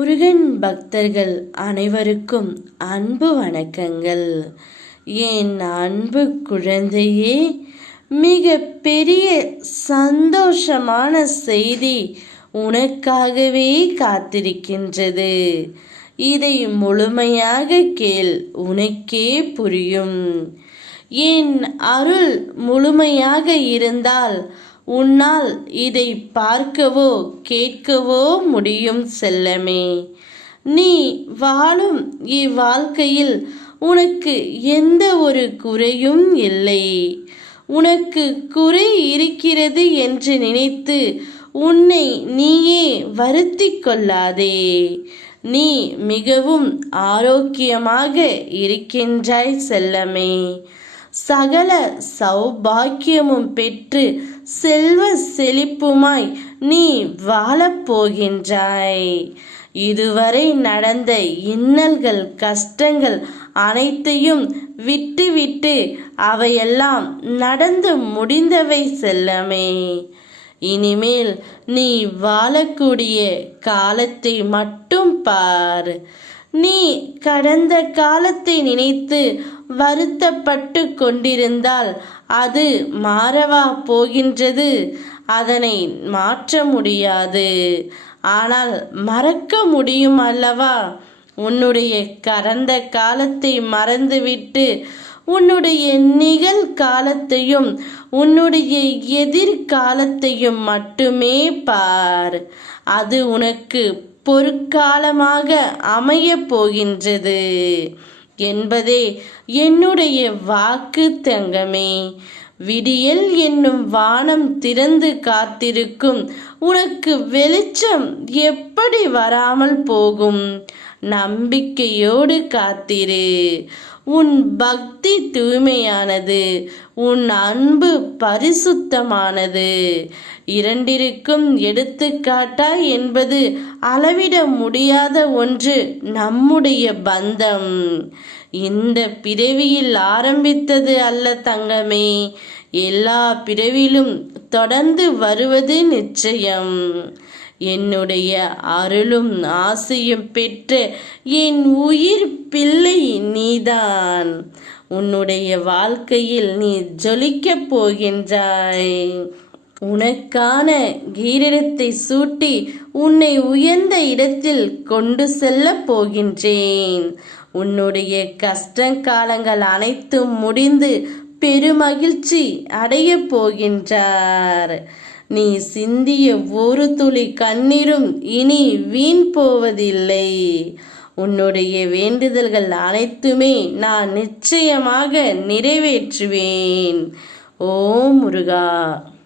முருகன் பக்தர்கள் அனைவருக்கும் அன்பு வணக்கங்கள். என் அன்பு குழந்தையே, மிக பெரிய சந்தோஷமான செய்தி உனக்காகவே காத்திருக்கின்றது. இதை முழுமையாக கேள், உனக்கே புரியும். என் அருள் முழுமையாக இருந்தால் உன்னால் இதை பார்க்கவோ கேட்கவோ முடியும் செல்லமே. நீ வாழும் இவ்வாழ்க்கையில் உனக்கு எந்த ஒரு குறையும் இல்லை. உனக்கு குறை இருக்கிறது என்று நினைத்து உன்னை நீயே வருத்திக் கொள்ளாதே. நீ மிகவும் ஆரோக்கியமாக இருக்கின்றாய் செல்லமே. சகல சௌபாக்கியமும் பெற்று செல்வ செழிப்புமாய் நீ வாழப்போகின்றாய். இதுவரை நடந்த இன்னல்கள் கஷ்டங்கள் அனைத்தையும் விட்டுவிட்டு அவையெல்லாம் நடந்து முடிந்தவை செல்லமே. இனிமேல் நீ வாழக்கூடிய காலத்தை மட்டும் பார். நீ கடந்த காலத்தை நினைத்து வருத்தப்பட்டு கொண்டிருந்தால் அது மாறவா போகின்றது? அதனை மாற்ற முடியாது. ஆனால் மறக்க முடியும் அல்லவா? உன்னுடைய கடந்த காலத்தை மறந்துவிட்டு உன்னுடைய நிகழ்காலத்தையும் உன்னுடைய எதிர்காலத்தையும் மட்டுமே பார். அது உனக்கு பொற்காலமாக அமைய போகின்றது என்பதே என்னுடைய வாக்கு தங்கமே. விடியல் என்னும் வானம் திறந்து காத்திருக்கும். உனக்கு வெளிச்சம் எப்படி வராமல் போகும்? நம்பிக்கையோடு காத்திரு. உன் பக்தி தூய்மையானது, உன் அன்பு பரிசுத்தமானது. இரண்டிற்கும் எடுத்துக்காட்டாய் என்பது அளவிட முடியாத ஒன்று நம்முடைய பந்தம். இந்த பிறவியில் ஆரம்பித்தது அல்ல தங்கமே, எல்லா பிறவிலும் தொடர்ந்து வருவது நிச்சயம். என்னுடைய அருளும் ஆசையும் பெற்ற என் உயிர் பிள்ளை நீதான். உன்னுடைய வாழ்க்கையில் நீ ஜொலிக்கப் போகின்றாய். உனக்கான கிரீடத்தை சூட்டி உன்னை உயர்ந்த இடத்தில் கொண்டு செல்ல போகின்றேன். உன்னுடைய கஷ்ட காலங்கள் அனைத்தும் முடிந்து பெருமகிழ்ச்சி அடைய போகின்றார். நீ சிந்திய ஒரு துளி கண்ணீரும் இனி வீண் போவதில்லை. உன்னுடைய வேண்டுதல்கள் அனைத்துமே நான் நிச்சயமாக நிறைவேற்றுவேன். ஓம் முருகா.